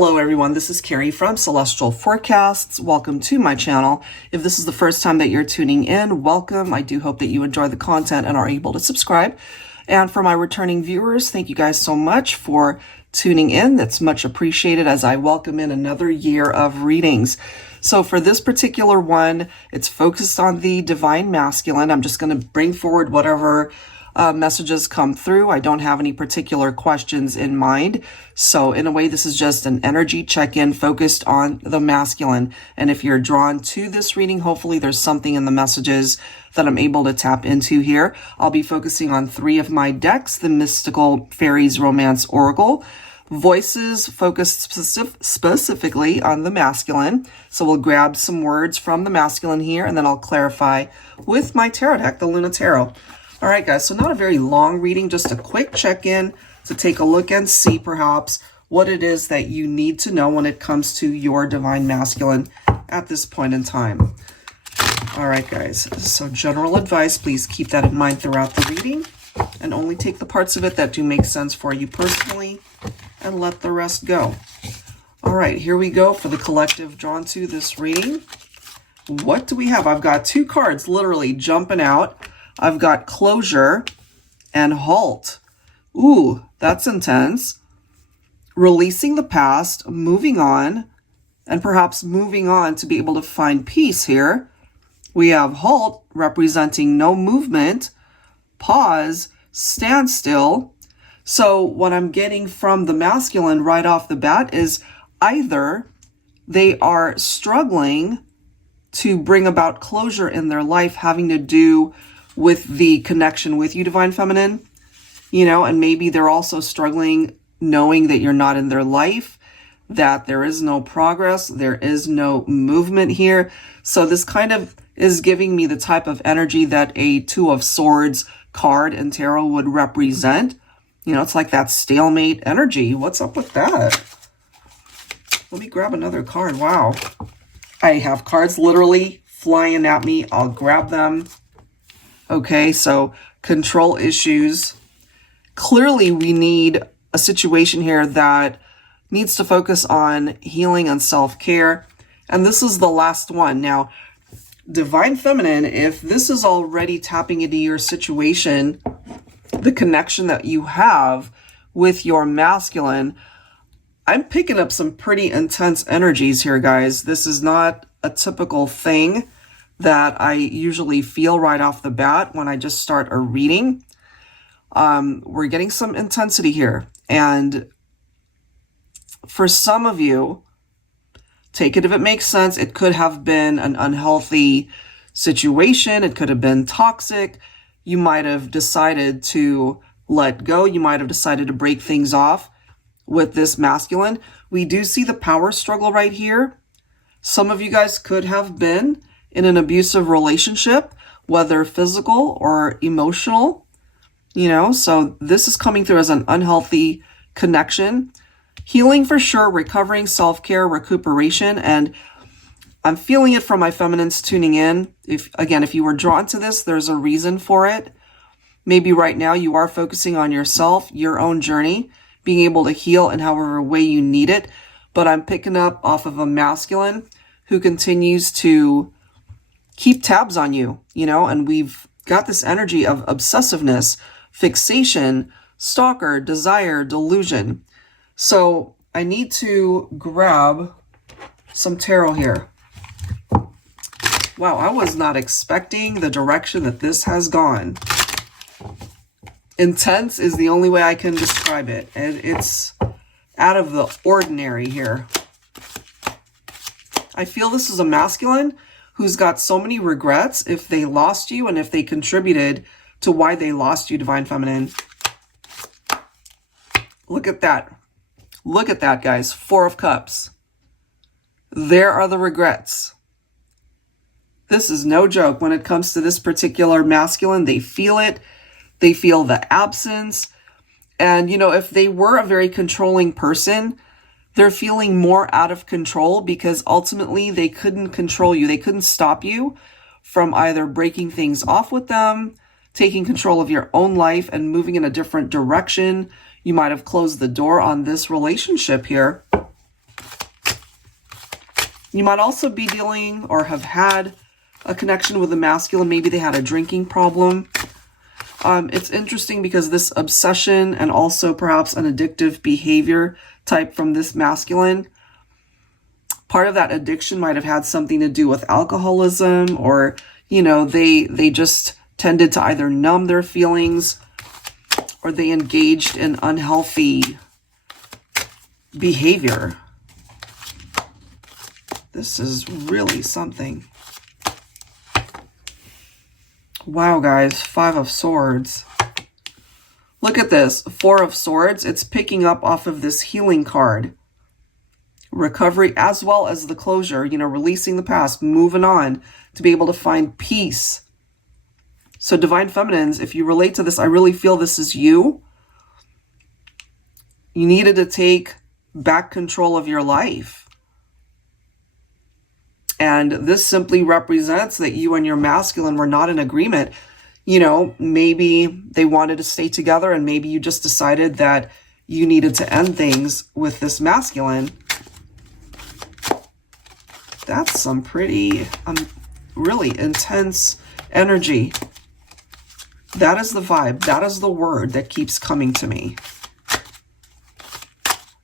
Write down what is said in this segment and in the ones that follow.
Hello everyone, this is Carrie from Celestial Forecasts. Welcome to my channel. If this is the first time that you're tuning in, welcome. I do hope that you enjoy the content and are able to subscribe. And for my returning viewers, thank you guys so much for tuning in. That's much appreciated as I welcome in another year of readings. So for this particular one, it's focused on the Divine Masculine. I'm just going to bring forward whatever messages come through. I don't have any particular questions in mind. So in a way, this is just an energy check-in focused on the masculine. And if you're drawn to this reading, hopefully there's something in the messages that I'm able to tap into here. I'll be focusing on 3 of my decks, the Mystical Fairies Romance Oracle. Voices focused specifically on the masculine. So we'll grab some words from the masculine here, and then I'll clarify with my tarot deck, the Luna Tarot. All right, guys, so not a very long reading, just a quick check-in to take a look and see perhaps what it is that you need to know when it comes to your Divine Masculine at this point in time. All right, guys, so general advice, please keep that in mind throughout the reading and only take the parts of it that do make sense for you personally and let the rest go. All right, here we go for the collective drawn to this reading. What do we have? I've got 2 cards literally jumping out. I've got Closure and Halt. Ooh, that's intense. Releasing the past, moving on, and perhaps moving on to be able to find peace here. We have Halt representing no movement, pause, standstill. So what I'm getting from the masculine right off the bat is either they are struggling to bring about closure in their life having to do with the connection with you, Divine Feminine, you know, and maybe they're also struggling knowing that you're not in their life, that there is no progress, there is no movement here. So this kind of is giving me the type of energy that a 2 of Swords card in tarot would represent. You know, it's like that stalemate energy. What's up with that? Let me grab another card. Wow. I have cards literally flying at me. I'll grab them. Okay, so control issues. Clearly, we need a situation here that needs to focus on healing and self-care. And this is the last one. Now, Divine Feminine, if this is already tapping into your situation, the connection that you have with your masculine, I'm picking up some pretty intense energies here, guys. This is not a typical thing that I usually feel right off the bat when I just start a reading. We're getting some intensity here. And for some of you, take it if it makes sense, it could have been an unhealthy situation. It could have been toxic. You might have decided to let go. You might have decided to break things off with this masculine. We do see the power struggle right here. Some of you guys could have been in an abusive relationship, whether physical or emotional, you know, so this is coming through as an unhealthy connection. Healing for sure, recovering, self-care, recuperation, and I'm feeling it from my feminines tuning in. If you were drawn to this, there's a reason for it. Maybe right now you are focusing on yourself, your own journey, being able to heal in however way you need it, but I'm picking up off of a masculine who continues to keep tabs on you, you know, and we've got this energy of obsessiveness, fixation, stalker, desire, delusion. So I need to grab some tarot here. Wow, I was not expecting the direction that this has gone. Intense is the only way I can describe it, and it's out of the ordinary here. I feel this is a masculine who's got so many regrets if they lost you and if they contributed to why they lost you, Divine Feminine. Look at that. Look at that, guys. 4 of Cups. There are the regrets. This is no joke when it comes to this particular masculine. They feel it. They feel the absence. And, you know, if they were a very controlling person, they're feeling more out of control because ultimately they couldn't control you. They couldn't stop you from either breaking things off with them, taking control of your own life and moving in a different direction. You might have closed the door on this relationship here. You might also be dealing or have had a connection with the masculine. Maybe they had a drinking problem. It's interesting because this obsession and also perhaps an addictive behavior type from this masculine, part of that addiction might have had something to do with alcoholism, or, you know, they just tended to either numb their feelings or they engaged in unhealthy behavior. This is really something. Wow, guys, 5 of Swords. Look at this, 4 of Swords. It's picking up off of this healing card. Recovery as well as the closure, you know, releasing the past, moving on to be able to find peace. So Divine Feminines, if you relate to this, I really feel this is you. You needed to take back control of your life. And this simply represents that you and your masculine were not in agreement. You know, maybe they wanted to stay together and maybe you just decided that you needed to end things with this masculine. That's some pretty, really intense energy. That is the vibe. That is the word that keeps coming to me.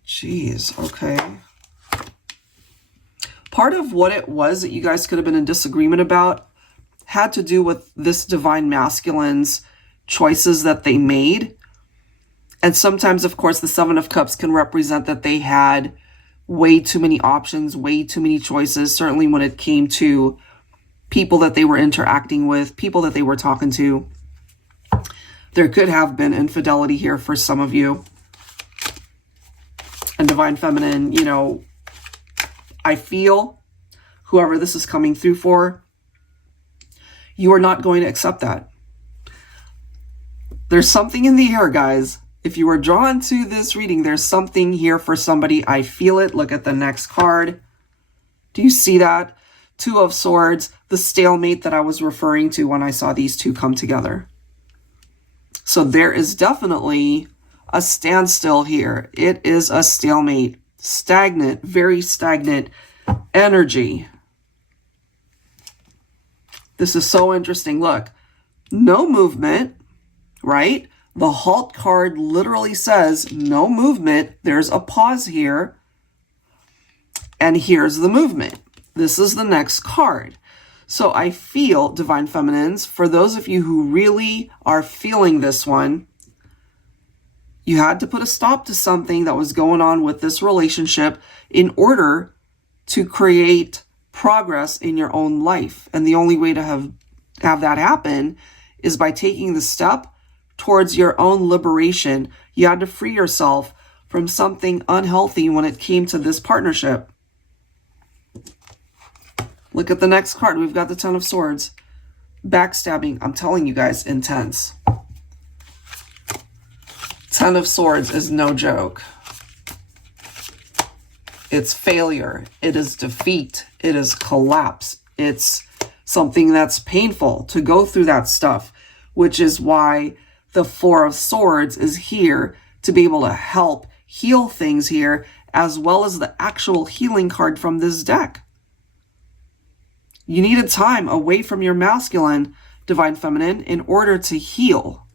Jeez, okay. Part of what it was that you guys could have been in disagreement about had to do with this divine masculine's choices that they made. And sometimes, of course, the 7 of Cups can represent that they had way too many options, way too many choices, certainly when it came to people that they were interacting with, people that they were talking to. There could have been infidelity here for some of you. And Divine Feminine, you know, I feel whoever this is coming through for, you are not going to accept that. There's something in the air, guys. If you were drawn to this reading, there's something here for somebody. I feel it. Look at the next card. Do you see that? 2 of Swords, the stalemate that I was referring to when I saw these two come together. So there is definitely a standstill here. It is a stalemate. Stagnant, very stagnant energy. This is so interesting. Look, no movement, right? The halt card literally says no movement. There's a pause here. And here's the movement. This is the next card. So I feel, Divine Feminines, for those of you who really are feeling this one, you had to put a stop to something that was going on with this relationship in order to create progress in your own life. And the only way to have that happen is by taking the step towards your own liberation. You had to free yourself from something unhealthy when it came to this partnership. Look at the next card. We've got the 10 of Swords. Backstabbing. I'm telling you guys, intense. 10 of Swords is no joke. It's failure. It is defeat. It is collapse. It's something that's painful to go through that stuff, which is why the 4 of Swords is here to be able to help heal things here, as well as the actual healing card from this deck. You needed time away from your masculine, Divine Feminine, in order to heal.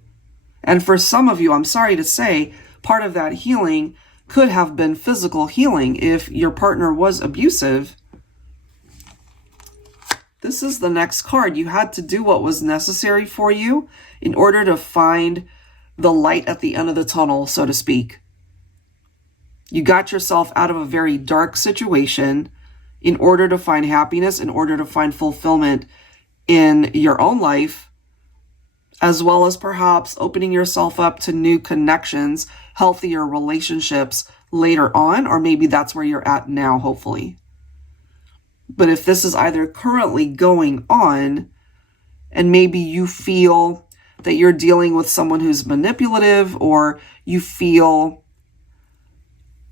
And for some of you, I'm sorry to say, part of that healing could have been physical healing if your partner was abusive. This is the next card. You had to do what was necessary for you in order to find the light at the end of the tunnel, so to speak. You got yourself out of a very dark situation in order to find happiness, in order to find fulfillment in your own life, as well as perhaps opening yourself up to new connections, healthier relationships later on, or maybe that's where you're at now, hopefully. But if this is either currently going on, and maybe you feel that you're dealing with someone who's manipulative, or you feel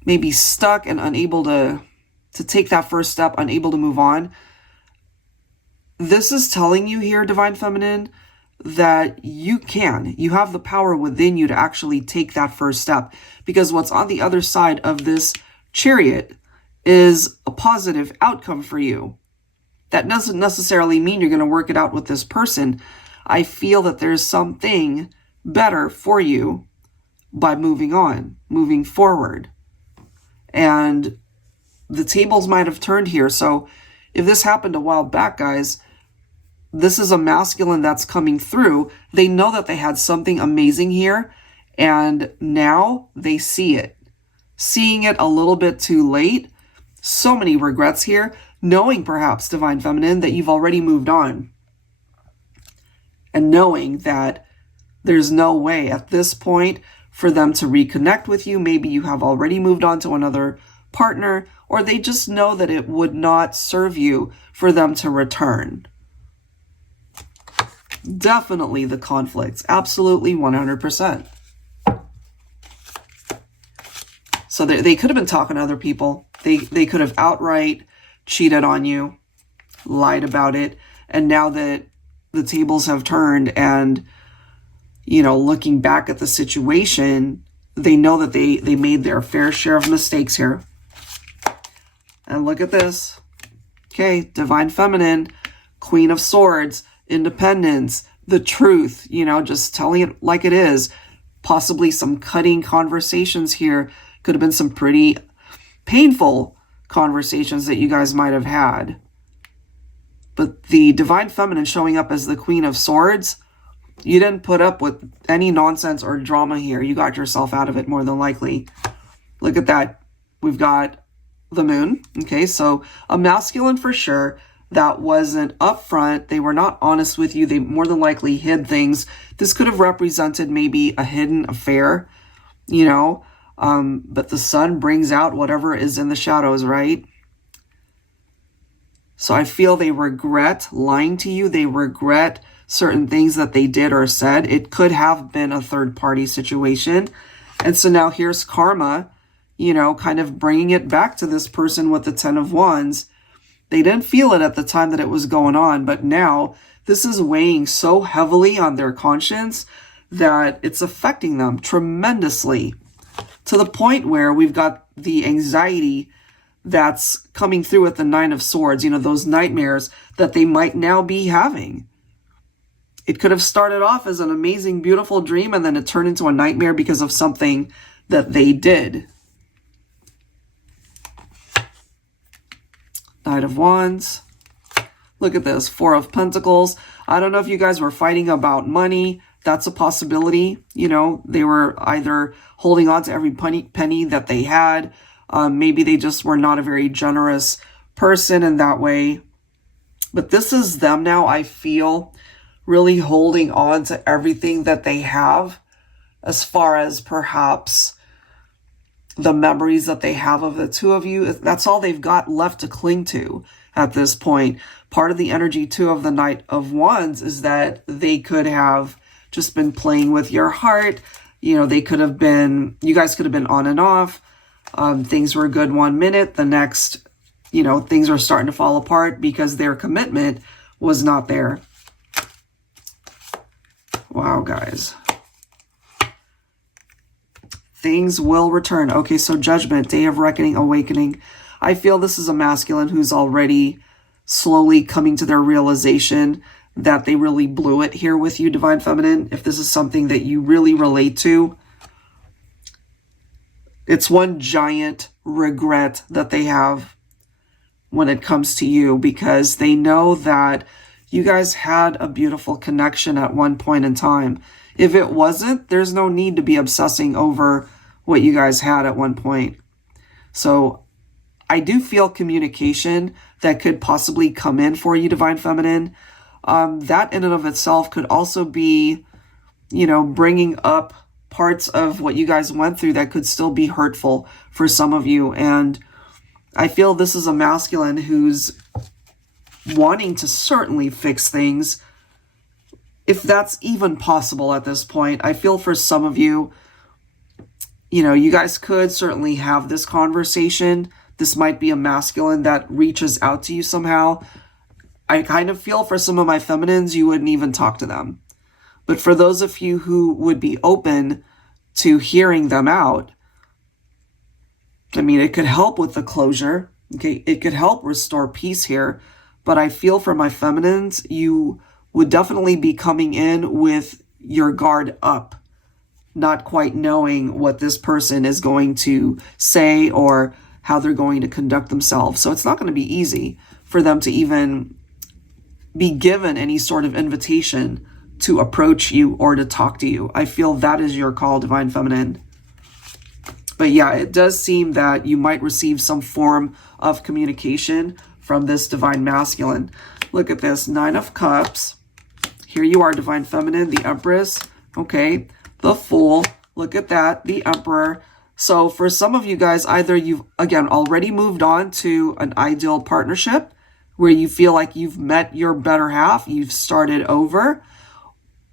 maybe stuck and unable to take that first step, unable to move on, this is telling you here, Divine Feminine, that you have the power within you to actually take that first step. Because what's on the other side of this Chariot is a positive outcome for you. That doesn't necessarily mean you're going to work it out with this person. I feel that there's something better for you by moving on, moving forward. And the tables might have turned here. So if this happened a while back, guys, this is a masculine that's coming through. They know that they had something amazing here, and now they see it. Seeing it a little bit too late. So many regrets here, knowing perhaps, Divine Feminine, that you've already moved on. And knowing that there's no way at this point for them to reconnect with you. Maybe you have already moved on to another partner, or they just know that it would not serve you for them to return. Definitely the conflicts. Absolutely 100%. So they could have been talking to other people. They could have outright cheated on you, lied about it. And now that the tables have turned and, you know, looking back at the situation, they know that they made their fair share of mistakes here. And look at this. Okay, Divine Feminine, Queen of Swords, independence, the truth, you know, just telling it like it is. Possibly some cutting conversations here. Could have been some pretty painful conversations that you guys might have had. But the Divine Feminine showing up as the Queen of Swords, you didn't put up with any nonsense or drama here. You got yourself out of it more than likely. Look at that. We've got the Moon. Okay, so a masculine for sure. That wasn't upfront. They were not honest with you. They more than likely hid things. This could have represented maybe a hidden affair, you know. But the sun brings out whatever is in the shadows, right? So I feel they regret lying to you. They regret certain things that they did or said. It could have been a third-party situation. And so now here's karma, you know, kind of bringing it back to this person with the Ten of Wands. They didn't feel it at the time that it was going on, but now this is weighing so heavily on their conscience that it's affecting them tremendously, to the point where we've got the anxiety that's coming through with the Nine of Swords, you know, those nightmares that they might now be having. It could have started off as an amazing, beautiful dream, and then it turned into a nightmare because of something that they did. Knight of Wands. Look at this. Four of Pentacles. I don't know if you guys were fighting about money. That's a possibility. You know, they were either holding on to every penny that they had. Maybe they just were not a very generous person in that way. But this is them now, I feel, really holding on to everything that they have, as far as perhaps the memories that they have of the two of you. That's all they've got left to cling to at this point. Part of the energy, too, of the Knight of Wands is that they could have just been playing with your heart. You know, they could have been, you guys could have been on and off. Things were good 1 minute. The next, you know, things are starting to fall apart because their commitment was not there. Wow, guys. Things will return. Okay, so Judgment, Day of Reckoning, Awakening. I feel this is a masculine who's already slowly coming to their realization that they really blew it here with you, Divine Feminine. If this is something that you really relate to, it's one giant regret that they have when it comes to you, because they know that you guys had a beautiful connection at one point in time. If it wasn't, there's no need to be obsessing over what you guys had at one point. So I do feel communication that could possibly come in for you, Divine Feminine. That in and of itself could also be, you know, bringing up parts of what you guys went through that could still be hurtful for some of you. And I feel this is a masculine who's wanting to certainly fix things, if that's even possible at this point. I feel for some of you, you know, you guys could certainly have this conversation. This might be a masculine that reaches out to you somehow. I kind of feel for some of my feminines, you wouldn't even talk to them. But for those of you who would be open to hearing them out, I mean, it could help with the closure. Okay, it could help restore peace here, but I feel for my feminines, you would definitely be coming in with your guard up, not quite knowing what this person is going to say or how they're going to conduct themselves. So it's not going to be easy for them to even be given any sort of invitation to approach you or to talk to you. I feel that is your call, Divine Feminine. But yeah, it does seem that you might receive some form of communication from this Divine Masculine. Look at this, 9 of Cups. Here you are, Divine Feminine, the Empress. Okay, the Fool. Look at that, the Emperor. So for some of you guys, either you've, again, already moved on to an ideal partnership where you feel like you've met your better half, you've started over.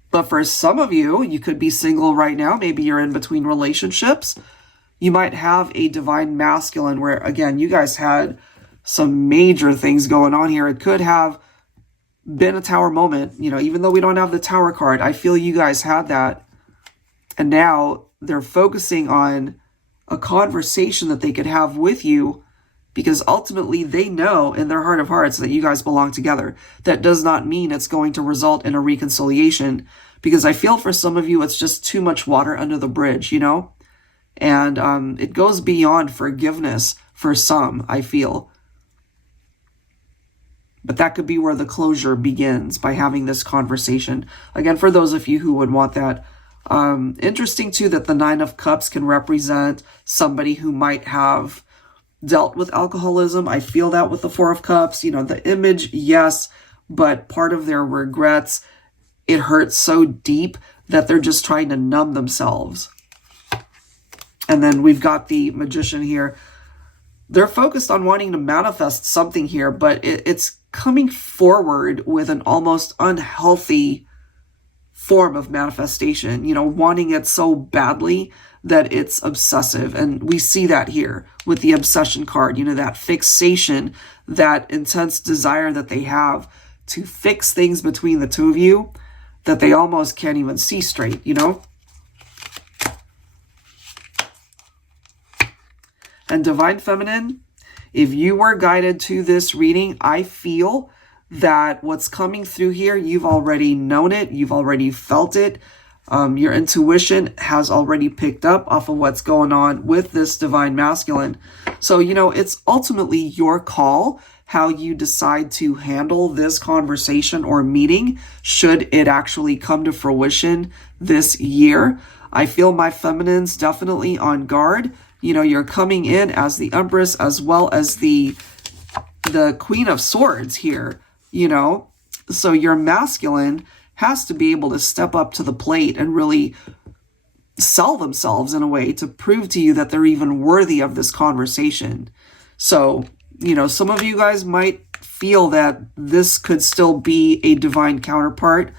But for some of you, you could be single right now. Maybe you're in between relationships. You might have a Divine Masculine where, again, you guys had some major things going on here. It could have been a Tower moment. You know, even though we don't have the Tower card, I feel you guys had that. And now they're focusing on a conversation that they could have with you because ultimately they know in their heart of hearts that you guys belong together. That does not mean it's going to result in a reconciliation because I feel for some of you it's just too much water under the bridge, you know? And it goes beyond forgiveness for some, I feel. But that could be where the closure begins, by having this conversation. Again, for those of you who would want that. Interesting, too, that the 9 of Cups can represent somebody who might have dealt with alcoholism. I feel that with the 4 of Cups. You know, the image, yes, but part of their regrets, it hurts so deep that they're just trying to numb themselves. And then we've got the Magician here. They're focused on wanting to manifest something here, but it's coming forward with an almost unhealthy form of manifestation, you know, wanting it so badly that it's obsessive. And we see that here with the Obsession card, you know, that fixation, that intense desire that they have to fix things between the two of you that they almost can't even see straight, you know? And Divine Feminine, if you were guided to this reading, I feel that what's coming through here, you've already known it, you've already felt it. Your intuition has already picked up off of what's going on with this Divine Masculine. So, you know, it's ultimately your call how you decide to handle this conversation or meeting, should it actually come to fruition this year. I feel my feminines definitely on guard. You know, you're coming in as the Empress as well as the Queen of Swords here, you know. So your masculine has to be able to step up to the plate and really sell themselves in a way to prove to you that they're even worthy of this conversation. So, you know, some of you guys might feel that this could still be a divine counterpart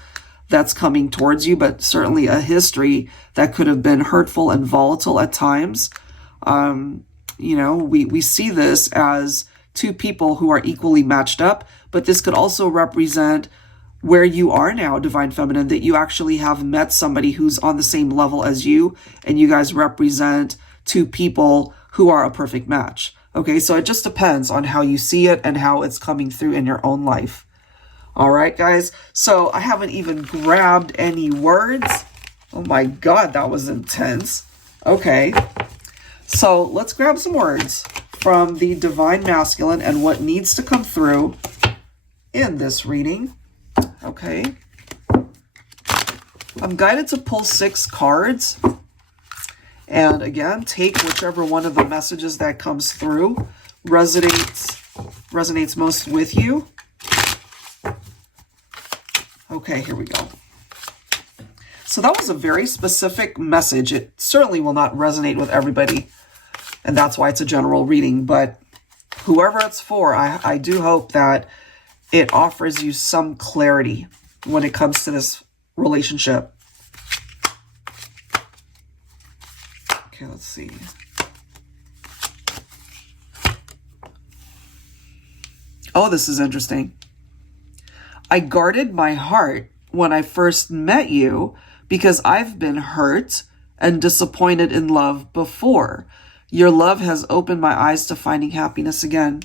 that's coming towards you, but certainly a history that could have been hurtful and volatile at times. You know, we see this as two people who are equally matched up, but this could also represent where you are now, Divine Feminine, that you actually have met somebody who's on the same level as you, and you guys represent two people who are a perfect match. Okay, so it just depends on how you see it and how it's coming through in your own life. All right, guys, so I haven't even grabbed any words. Oh my God, that was intense. Okay. So let's grab some words from the Divine Masculine and what needs to come through in this reading. Okay. I'm guided to pull 6 cards. And again, take whichever one of the messages that comes through resonates most with you. Okay, here we go. So that was a very specific message. It certainly will not resonate with everybody, and that's why it's a general reading. But whoever it's for, I do hope that it offers you some clarity when it comes to this relationship. Okay, let's see. Oh, this is interesting. I guarded my heart when I first met you because I've been hurt and disappointed in love before. Your love has opened my eyes to finding happiness again.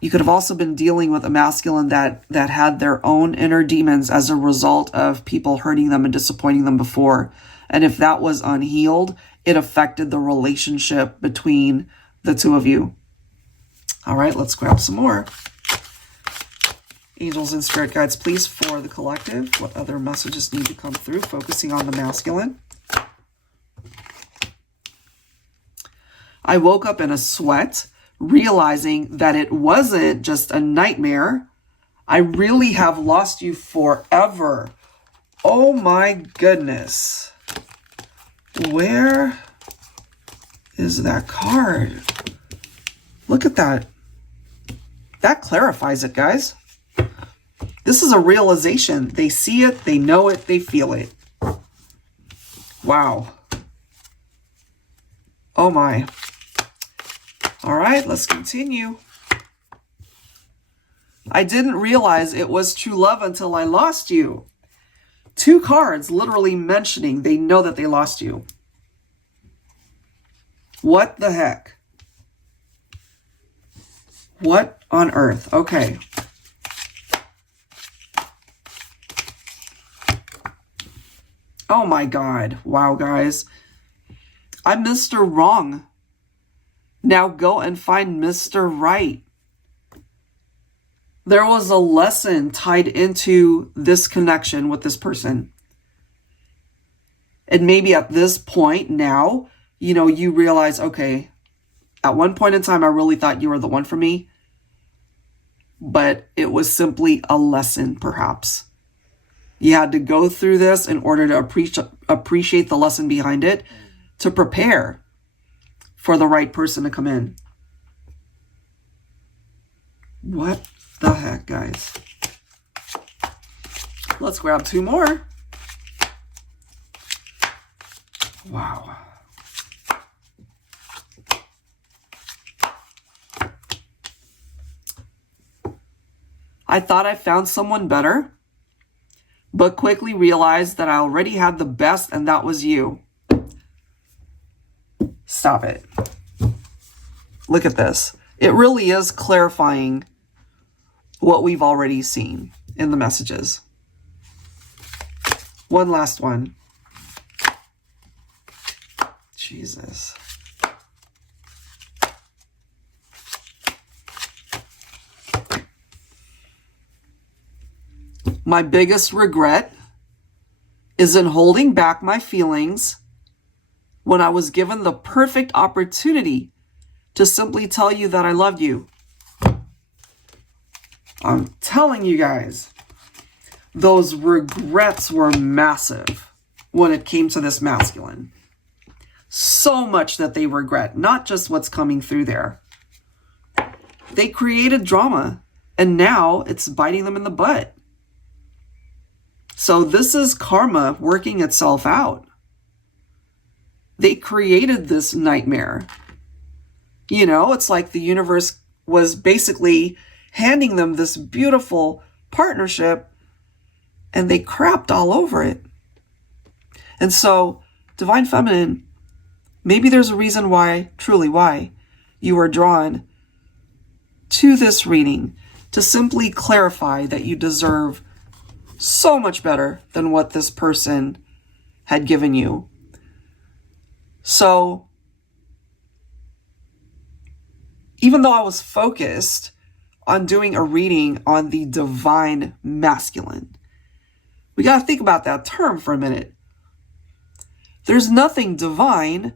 You could have also been dealing with a masculine that had their own inner demons as a result of people hurting them and disappointing them before. And if that was unhealed, it affected the relationship between the two of you. All right, let's grab some more. Angels and spirit guides, please, for the collective. What other messages need to come through? Focusing on the masculine. I woke up in a sweat, realizing that it wasn't just a nightmare. I really have lost you forever. Oh my goodness. Where is that card? Look at that. That clarifies it, guys. This is a realization. They see it, they know it, they feel it. Wow. Oh my. All right, let's continue. I didn't realize it was true love until I lost you. 2 cards literally mentioning they know that they lost you. What the heck? What on earth? Okay. Oh my God. Wow, guys. I'm Mr. Wrong. Now go and find Mr. Right. There was a lesson tied into this connection with this person. And maybe at this point now, you know, you realize, okay, at one point in time, I really thought you were the one for me. But it was simply a lesson, perhaps. You had to go through this in order to appreciate the lesson behind it, to prepare for the right person to come in. What the heck, guys? Let's grab 2 more. Wow. I thought I found someone better, but quickly realized that I already had the best, and that was you. Stop it. Look at this. It really is clarifying what we've already seen in the messages. One last one. Jesus. My biggest regret is in holding back my feelings when I was given the perfect opportunity to simply tell you that I loved you. I'm telling you guys, those regrets were massive when it came to this masculine. So much that they regret, not just what's coming through there. They created drama, and now it's biting them in the butt. So this is karma working itself out. They created this nightmare. You know, it's like the universe was basically handing them this beautiful partnership, and they crapped all over it. And so, Divine Feminine, maybe there's a reason why, truly why, you are drawn to this reading, to simply clarify that you deserve so much better than what this person had given you. So, even though I was focused on doing a reading on the divine masculine, we got to think about that term for a minute. There's nothing divine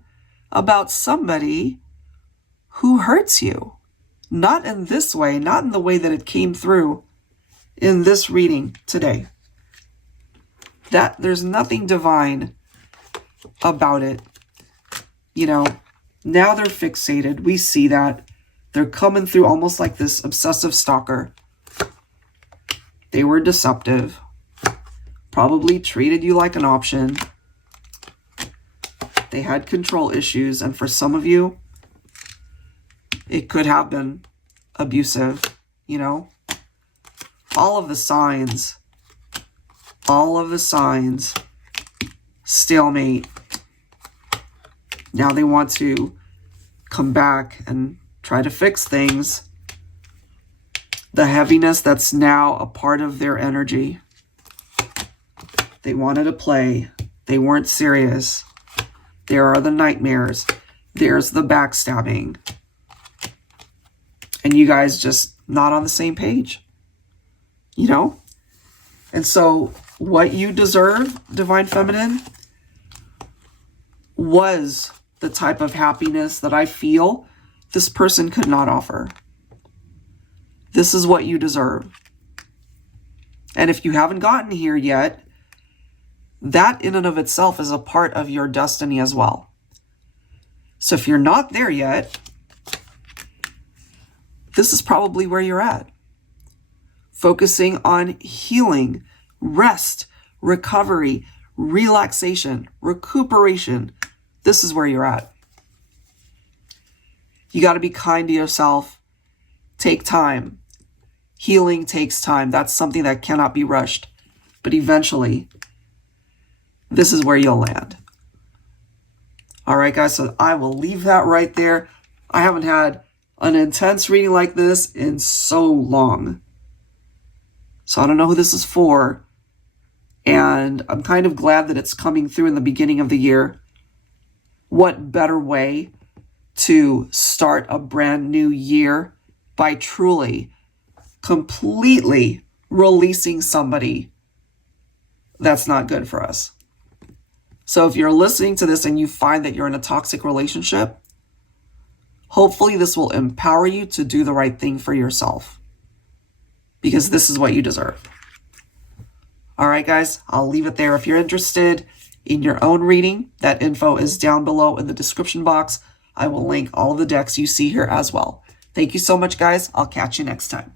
about somebody who hurts you. Not in this way, not in the way that it came through in this reading today. That there's nothing divine about it. You know, now they're fixated. We see that. They're coming through almost like this obsessive stalker. They were deceptive. Probably treated you like an option. They had control issues, and for some of you, it could have been abusive, you know? All of the signs. Stalemate. Now they want to come back and try to fix things. The heaviness that's now a part of their energy. They wanted to play. They weren't serious. There are the nightmares. There's the backstabbing. And you guys just not on the same page. You know? And so what you deserve, Divine Feminine, was the type of happiness that I feel this person could not offer. This is what you deserve. And if you haven't gotten here yet, that in and of itself is a part of your destiny as well. So if you're not there yet, this is probably where you're at. Focusing on healing, rest, recovery, relaxation, recuperation. This is where you're at. You got to be kind to yourself. Take time. Healing takes time. That's something that cannot be rushed. But eventually, this is where you'll land. All right, guys, so I will leave that right there. I haven't had an intense reading like this in so long. So I don't know who this is for. And I'm kind of glad that it's coming through in the beginning of the year. What better way to start a brand new year by truly, completely releasing somebody that's not good for us. So if you're listening to this and you find that you're in a toxic relationship, hopefully this will empower you to do the right thing for yourself. Because this is what you deserve. All right, guys, I'll leave it there. If you're interested in your own reading, that info is down below in the description box. I will link all of the decks you see here as well. Thank you so much, guys. I'll catch you next time.